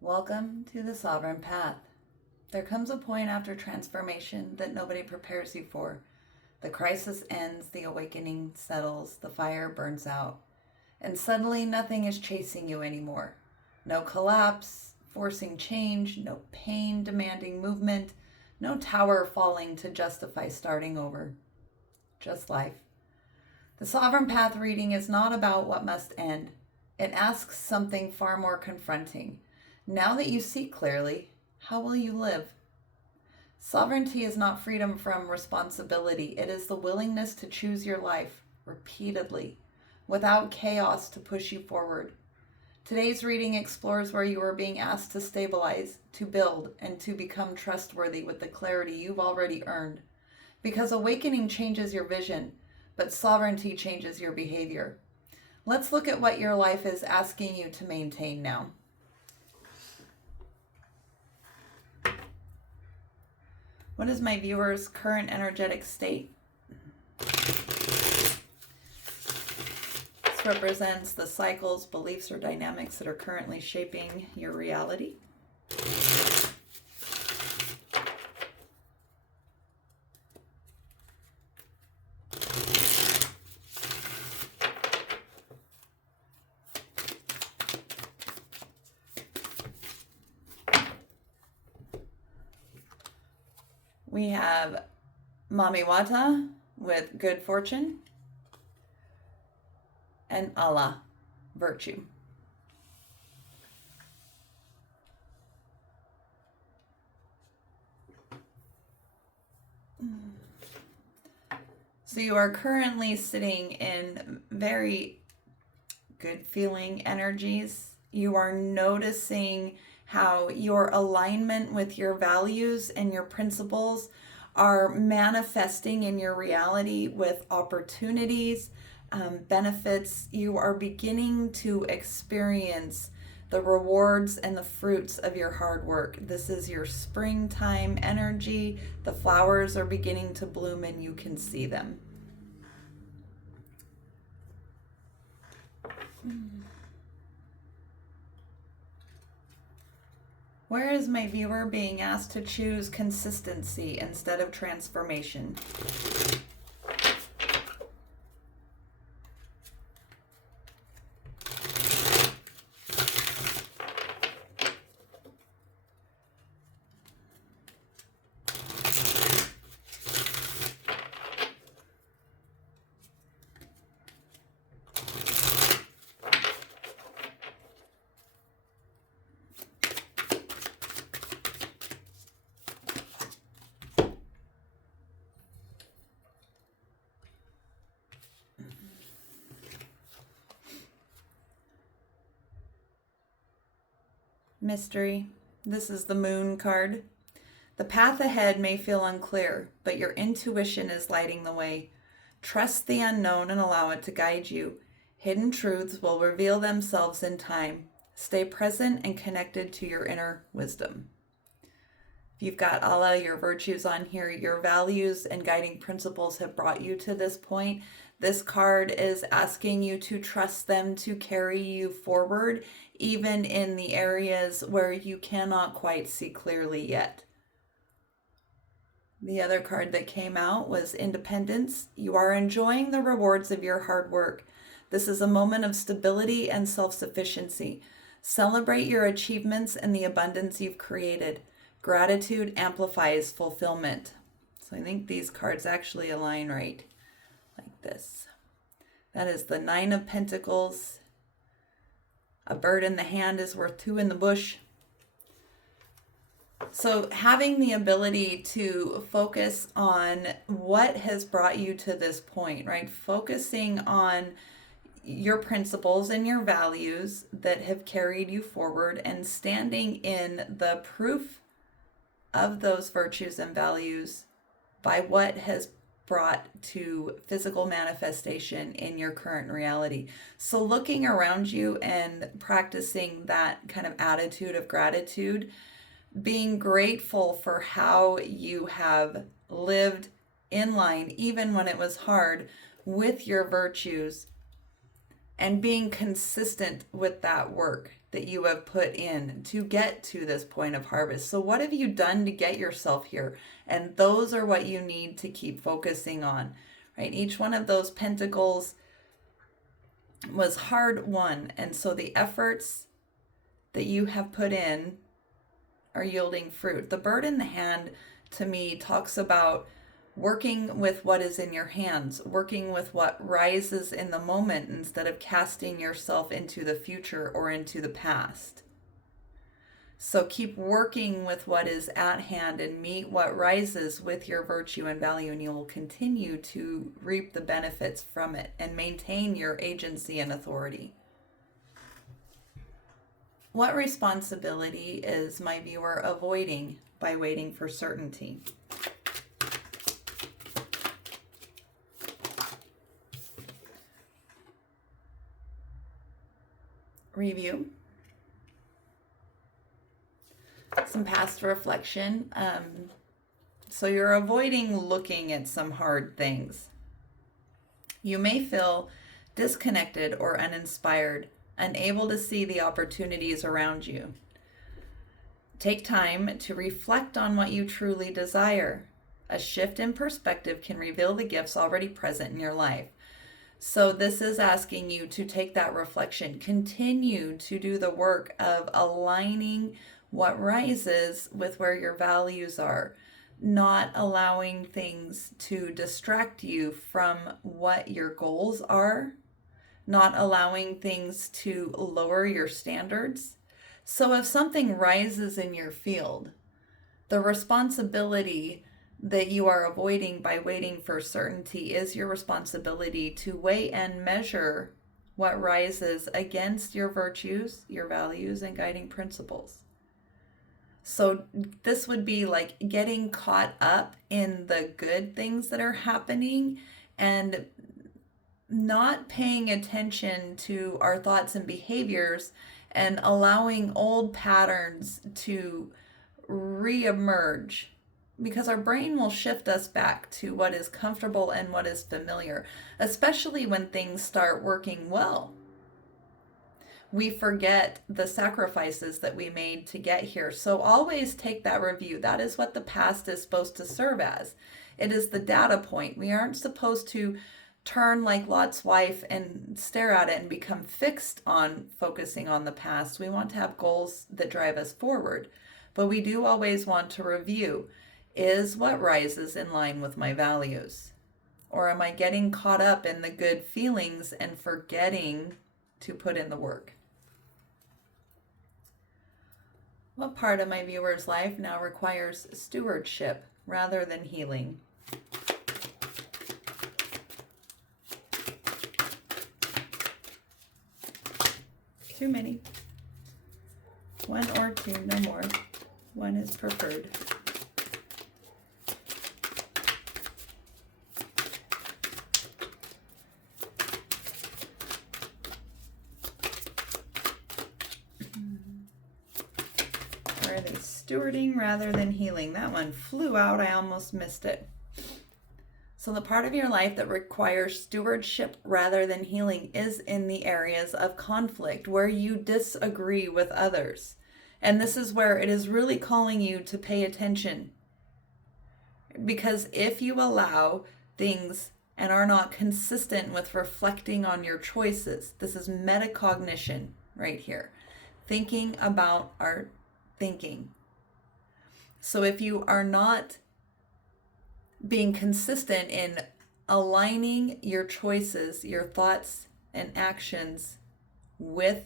Welcome to the Sovereign Path. There comes a point after transformation that nobody prepares you for. The crisis ends, the awakening settles, the fire burns out, and suddenly nothing is chasing you anymore. No collapse, forcing change, no pain demanding movement, no tower falling to justify starting over. Just life. The Sovereign Path reading is not about what must end. It asks something far more confronting. Now that you see clearly, how will you live? Sovereignty is not freedom from responsibility. It is the willingness to choose your life repeatedly, without chaos to push you forward. Today's reading explores where you are being asked to stabilize, to build, and to become trustworthy with the clarity you've already earned. Because awakening changes your vision, but sovereignty changes your behavior. Let's look at what your life is asking you to maintain now. What is my viewer's current energetic state? This represents the cycles, beliefs, or dynamics that are currently shaping your reality. We have Mami Wata with good fortune and Allah, virtue. So you are currently sitting in very good feeling energies. You are noticing how your alignment with your values and your principles are manifesting in your reality with opportunities, benefits. You are beginning to experience the rewards and the fruits of your hard work. This is your springtime energy. The flowers are beginning to bloom and you can see them. Where is my viewer being asked to choose consistency instead of transformation? Mystery. This is the Moon card. The path ahead may feel unclear, but your intuition is lighting the way. Trust the unknown and allow it to guide you. Hidden truths will reveal themselves in time. Stay present and connected to your inner wisdom. If you've got Allah, your virtues on here, your values and guiding principles have brought you to this point. This card is asking you to trust them to carry you forward, even in the areas where you cannot quite see clearly yet. The other card that came out was Independence. You are enjoying the rewards of your hard work. This is a moment of stability and self-sufficiency. Celebrate your achievements and the abundance you've created. Gratitude amplifies fulfillment. So I think these cards actually align right like this. That is the Nine of Pentacles. A bird in the hand is worth two in the bush. So having the ability to focus on what has brought you to this point, right? Focusing on your principles and your values that have carried you forward and standing in the proof of those virtues and values by what has brought to physical manifestation in your current reality. So looking around you and practicing that kind of attitude of gratitude, being grateful for how you have lived in line, even when it was hard, with your virtues, and being consistent with that work that you have put in to get to this point of harvest. So what have you done to get yourself here? And those are what you need to keep focusing on, right? Each one of those pentacles was hard won. And so the efforts that you have put in are yielding fruit. The bird in the hand to me talks about working with what is in your hands, working with what rises in the moment instead of casting yourself into the future or into the past. So keep working with what is at hand and meet what rises with your virtue and value, and you will continue to reap the benefits from it and maintain your agency and authority. What responsibility is my viewer avoiding by waiting for certainty? Review. Some past reflection. So you're avoiding looking at some hard things. You may feel disconnected or uninspired, unable to see the opportunities around you. Take time to reflect on what you truly desire. A shift in perspective can reveal the gifts already present in your life. So this is asking you to take that reflection, continue to do the work of aligning what rises with where your values are, not allowing things to distract you from what your goals are, not allowing things to lower your standards. So if something rises in your field, the responsibility that you are avoiding by waiting for certainty is your responsibility to weigh and measure what rises against your virtues, your values, and guiding principles. So this would be like getting caught up in the good things that are happening and not paying attention to our thoughts and behaviors and allowing old patterns to reemerge, because our brain will shift us back to what is comfortable and what is familiar, especially when things start working well. We forget the sacrifices that we made to get here. So always take that review. That is what the past is supposed to serve as. It is the data point. We aren't supposed to turn like Lot's wife and stare at it and become fixed on focusing on the past. We want to have goals that drive us forward. But we do always want to review. Is what rises in line with my values? Or am I getting caught up in the good feelings and forgetting to put in the work? What part of my viewer's life now requires stewardship rather than healing? Too many. One or two, no more. One is preferred. Are they stewarding rather than healing? That one flew out. I almost missed it. So the part of your life that requires stewardship rather than healing is in the areas of conflict where you disagree with others. And this is where it is really calling you to pay attention. Because if you allow things and are not consistent with reflecting on your choices, this is metacognition right here. Thinking about our thinking. So if you are not being consistent in aligning your choices, your thoughts and actions with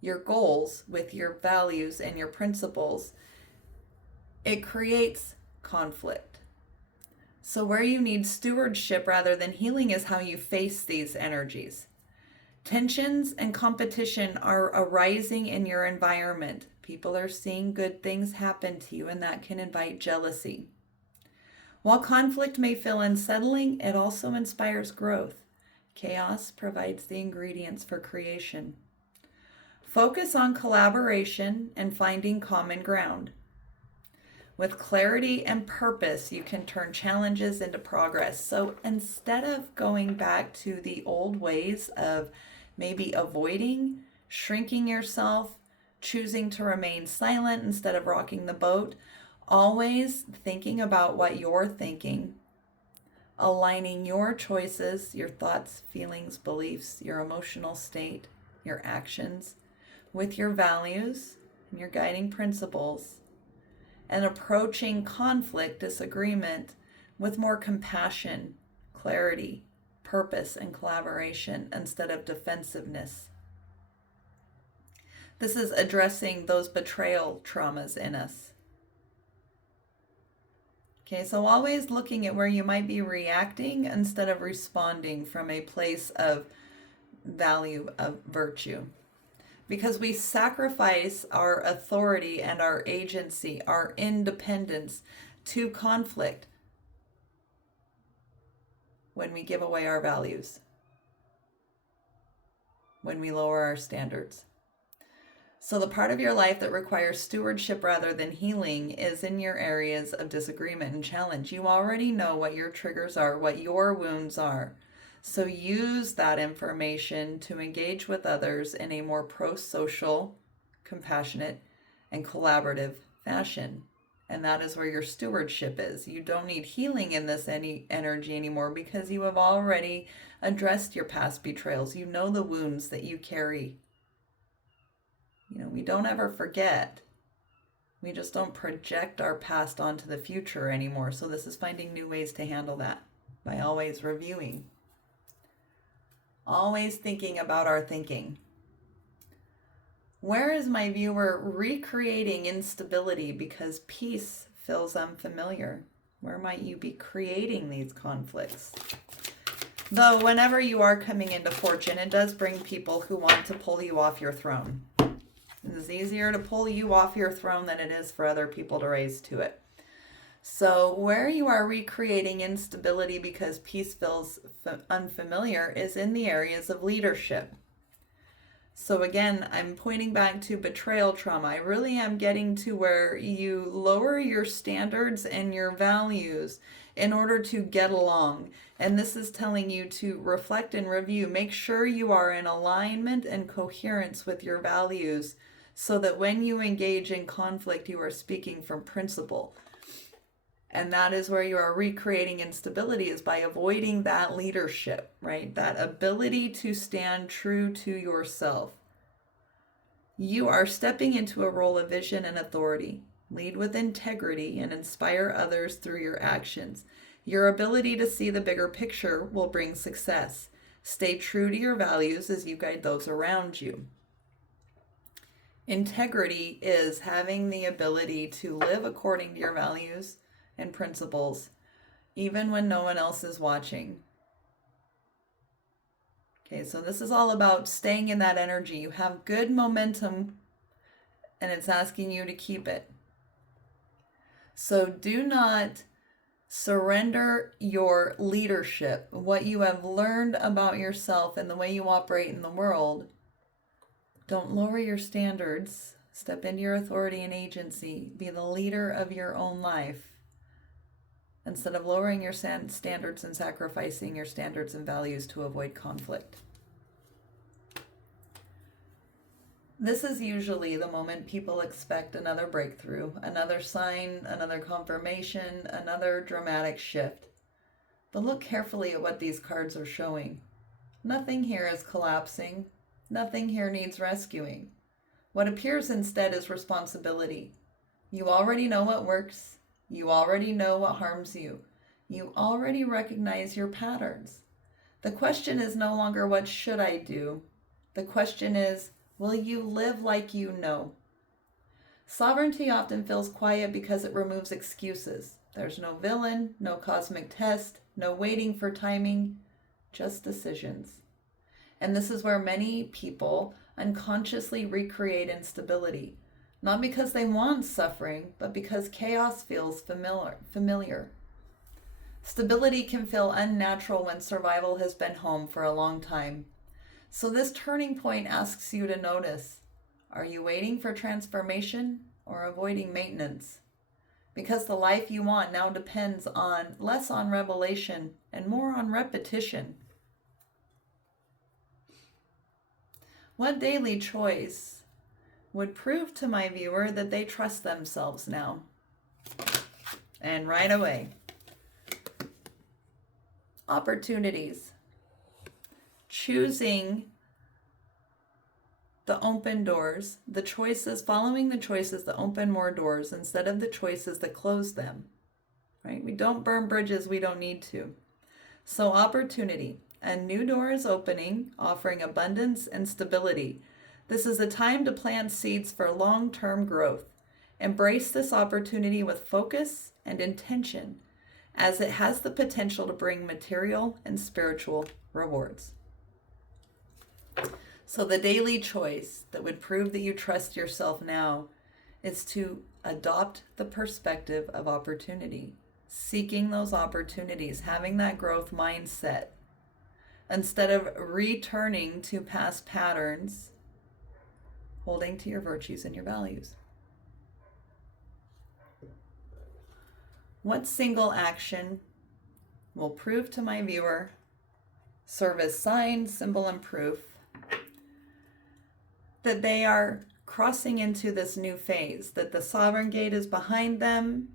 your goals, with your values and your principles, it creates conflict. So where you need stewardship rather than healing is how you face these energies. Tensions and competition are arising in your environment. People are seeing good things happen to you, and that can invite jealousy. While conflict may feel unsettling, it also inspires growth. Chaos provides the ingredients for creation. Focus on collaboration and finding common ground. With clarity and purpose, you can turn challenges into progress. So instead of going back to the old ways of maybe avoiding, shrinking yourself, choosing to remain silent instead of rocking the boat. Always thinking about what you're thinking, aligning your choices, your thoughts, feelings, beliefs, your emotional state, your actions with your values and your guiding principles, and approaching conflict, disagreement with more compassion, clarity, purpose, and collaboration instead of defensiveness. This is addressing those betrayal traumas in us. Okay, so always looking at where you might be reacting instead of responding from a place of value, of virtue. Because we sacrifice our authority and our agency, our independence to conflict when we give away our values, when we lower our standards. So the part of your life that requires stewardship rather than healing is in your areas of disagreement and challenge. You already know what your triggers are, what your wounds are. So use that information to engage with others in a more pro-social, compassionate, and collaborative fashion. And that is where your stewardship is. You don't need healing in this energy anymore because you have already addressed your past betrayals. You know the wounds that you carry. We don't ever forget. We just don't project our past onto the future anymore. So this is finding new ways to handle that by always reviewing. Always thinking about our thinking. Where is my viewer recreating instability because peace feels unfamiliar? Where might you be creating these conflicts? Though whenever you are coming into fortune, it does bring people who want to pull you off your throne. It's easier to pull you off your throne than it is for other people to raise to it. So where you are recreating instability because peace feels unfamiliar is in the areas of leadership. So again, I'm pointing back to betrayal trauma. I really am getting to where you lower your standards and your values in order to get along. And this is telling you to reflect and review. Make sure you are in alignment and coherence with your values so that when you engage in conflict, you are speaking from principle. And that is where you are recreating instability, is by avoiding that leadership, right? That ability to stand true to yourself. You are stepping into a role of vision and authority. Lead with integrity and inspire others through your actions. Your ability to see the bigger picture will bring success. Stay true to your values as you guide those around you. Integrity is having the ability to live according to your values and principles, even when no one else is watching. Okay, so this is all about staying in that energy. You have good momentum, and it's asking you to keep it. So do not surrender your leadership, what you have learned about yourself and the way you operate in the world. Don't lower your standards. Step into your authority and agency. Be the leader of your own life, instead of lowering your standards and sacrificing your standards and values to avoid conflict. This is usually the moment people expect another breakthrough, another sign, another confirmation, another dramatic shift. But look carefully at what these cards are showing. Nothing here is collapsing. Nothing here needs rescuing. What appears instead is responsibility. You already know what works. You already know what harms you. You already recognize your patterns. The question is no longer, what should I do? The question is, will you live like you know? Sovereignty often feels quiet because it removes excuses. There's no villain, no cosmic test, no waiting for timing, just decisions. And this is where many people unconsciously recreate instability, not because they want suffering, but because chaos feels familiar. Stability can feel unnatural when survival has been home for a long time. So this turning point asks you to notice, are you waiting for transformation or avoiding maintenance? Because the life you want now depends less on revelation and more on repetition. What daily choice would prove to my viewer that they trust themselves now? And right away. Opportunities. Choosing the open doors, the choices, following the choices that open more doors instead of the choices that close them. Right? We don't burn bridges we don't need to. So opportunity. A new door is opening, offering abundance and stability. This is a time to plant seeds for long-term growth. Embrace this opportunity with focus and intention, as it has the potential to bring material and spiritual rewards. So the daily choice that would prove that you trust yourself now is to adopt the perspective of opportunity, seeking those opportunities, having that growth mindset, instead of returning to past patterns, holding to your virtues and your values. What single action will prove to my viewer, serve as sign, symbol, and proof that they are crossing into this new phase, that the sovereign gate is behind them,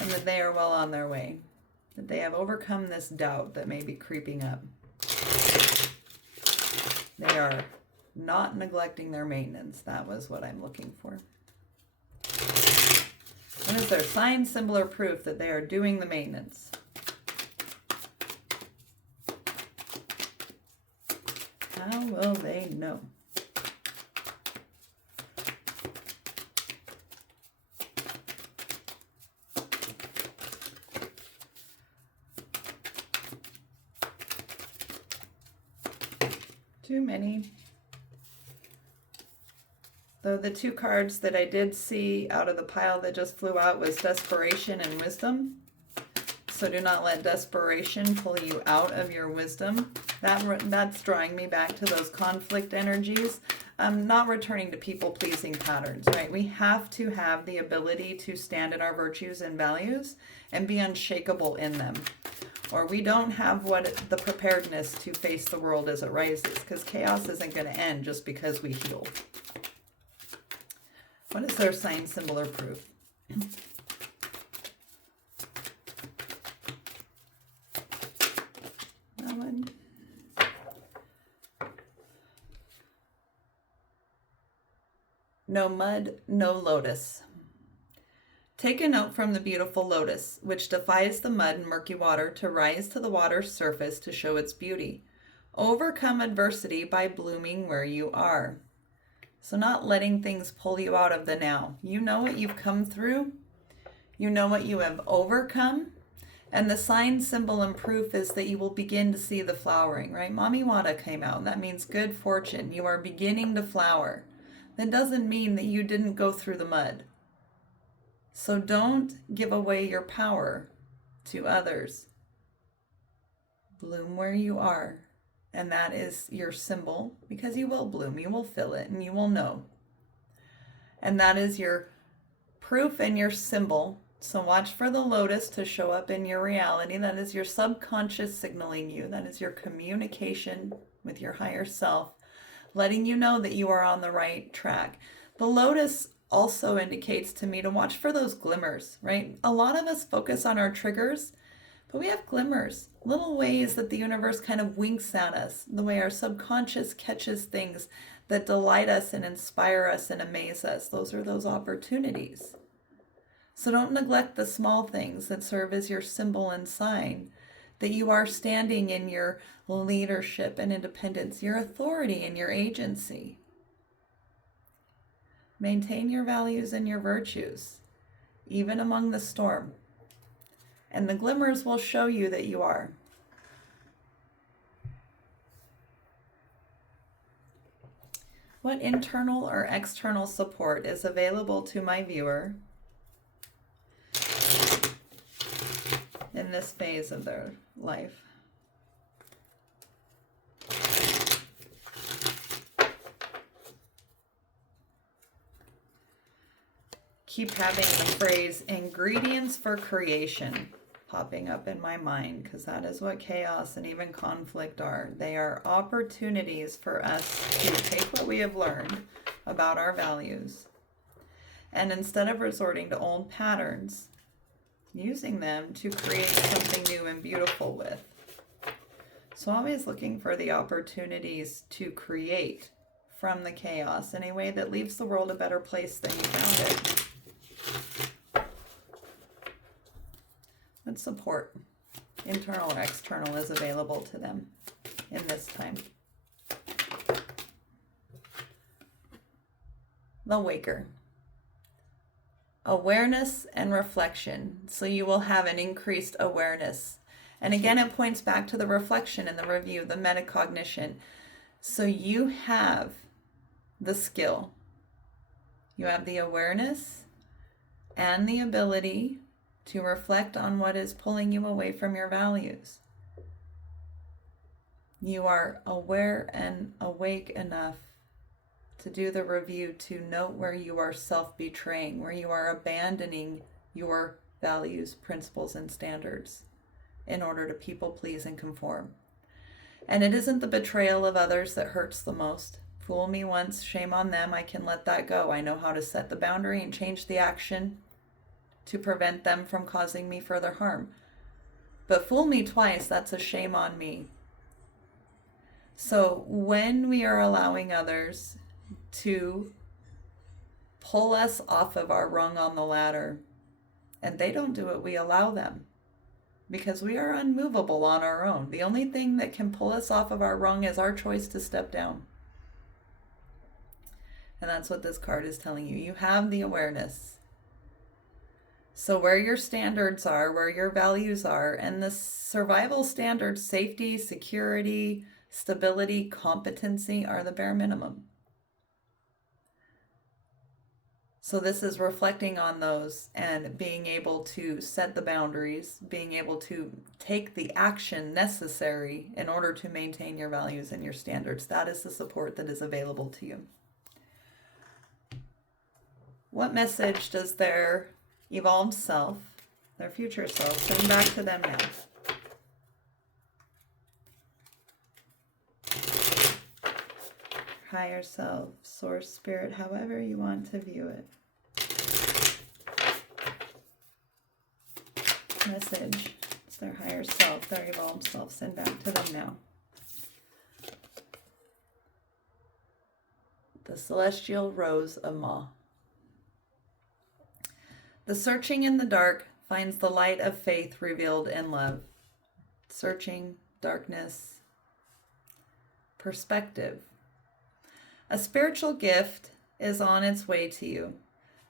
and that they are well on their way, that they have overcome this doubt that may be creeping up. They are not neglecting their maintenance. That was what I'm looking for. What is their sign, symbol, or proof that they are doing the maintenance? How will they know? Too many. Though the two cards that I did see out of the pile that just flew out was desperation and wisdom. So do not let desperation pull you out of your wisdom. That's drawing me back to those conflict energies. Not returning to people-pleasing patterns, right? We have to have the ability to stand in our virtues and values and be unshakable in them. Or we don't have the preparedness to face the world as it rises, because chaos isn't going to end just because we heal. What is their sign, symbol, or proof? That one. No mud, no lotus. Take a note from the beautiful lotus, which defies the mud and murky water to rise to the water's surface to show its beauty. Overcome adversity by blooming where you are. So not letting things pull you out of the now. You know what you've come through. You know what you have overcome. And the sign, symbol, and proof is that you will begin to see the flowering, right? Mami Wada came out. That means good fortune. You are beginning to flower. That doesn't mean that you didn't go through the mud. So don't give away your power to others. Bloom where you are. And that is your symbol, because you will bloom, you will feel it, and you will know. And that is your proof and your symbol. So watch for the lotus to show up in your reality. That is your subconscious signaling you. That is your communication with your higher self, letting you know that you are on the right track. The lotus also indicates to me to watch for those glimmers, right? A lot of us focus on our triggers, but we have glimmers, little ways that the universe kind of winks at us, the way our subconscious catches things that delight us and inspire us and amaze us. Those are those opportunities. So don't neglect the small things that serve as your symbol and sign that you are standing in your leadership and independence, your authority and your agency. Maintain your values and your virtues, even among the storm. And the glimmers will show you that you are. What internal or external support is available to my viewer in this phase of their life? Keep having the phrase ingredients for creation popping up in my mind, because that is what chaos and even conflict are. They are opportunities for us to take what we have learned about our values, and instead of resorting to old patterns, using them to create something new and beautiful with. So always looking for the opportunities to create from the chaos in a way that leaves the world a better place than you found it. What support, internal or external, is available to them in this time? The Waker. Awareness and reflection. So you will have an increased awareness. And again, it points back to the reflection and the review, the metacognition. So you have the skill. You have the awareness and the ability to reflect on what is pulling you away from your values. You are aware and awake enough to do the review, to note where you are self-betraying, where you are abandoning your values, principles, and standards in order to people please and conform. And it isn't the betrayal of others that hurts the most. Fool me once, shame on them. I can let that go. I know how to set the boundary and change the action to prevent them from causing me further harm. But fool me twice, that's a shame on me. So when we are allowing others to pull us off of our rung on the ladder, and they don't do it, we allow them, because we are unmovable on our own. The only thing that can pull us off of our rung is our choice to step down. And that's what this card is telling you. You have the awareness. So where your standards are, where your values are, and the survival standards, safety, security, stability, competency, are the bare minimum. So this is reflecting on those and being able to set the boundaries, being able to take the action necessary in order to maintain your values and your standards. That is the support that is available to you. What message does their evolved self, their future self, send back to them now? Higher self, source, spirit, however you want to view it. Message, it's their higher self, their evolved self, send back to them now. The celestial rose of Ma. The searching in the dark finds the light of faith revealed in love. Searching, darkness, perspective. A spiritual gift is on its way to you.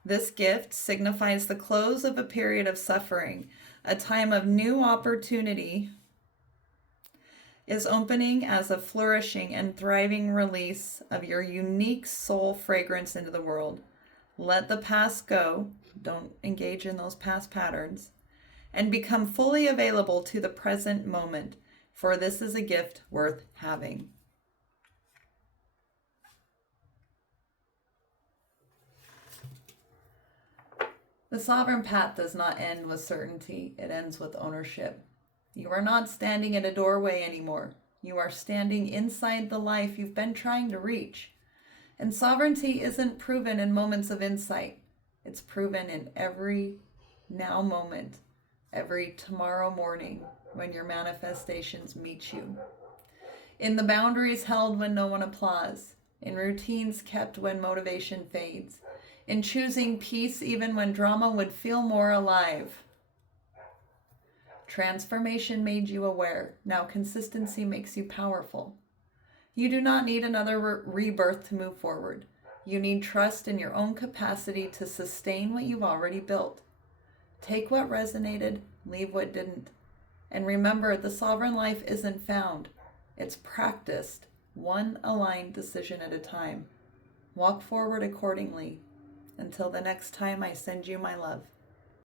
This gift signifies the close of a period of suffering. A time of new opportunity is opening as a flourishing and thriving release of your unique soul fragrance into the world. Let the past go. Don't engage in those past patterns. And become fully available to the present moment, for this is a gift worth having. The sovereign path does not end with certainty. It ends with ownership. You are not standing at a doorway anymore. You are standing inside the life you've been trying to reach. And sovereignty isn't proven in moments of insight. It's proven in every now moment, every tomorrow morning when your manifestations meet you. In the boundaries held when no one applauds. In routines kept when motivation fades. In choosing peace even when drama would feel more alive. Transformation made you aware. Now consistency makes you powerful. You do not need another rebirth to move forward. You need trust in your own capacity to sustain what you've already built. Take what resonated, leave what didn't. And remember, the sovereign life isn't found. It's practiced, one aligned decision at a time. Walk forward accordingly. Until the next time, I send you my love.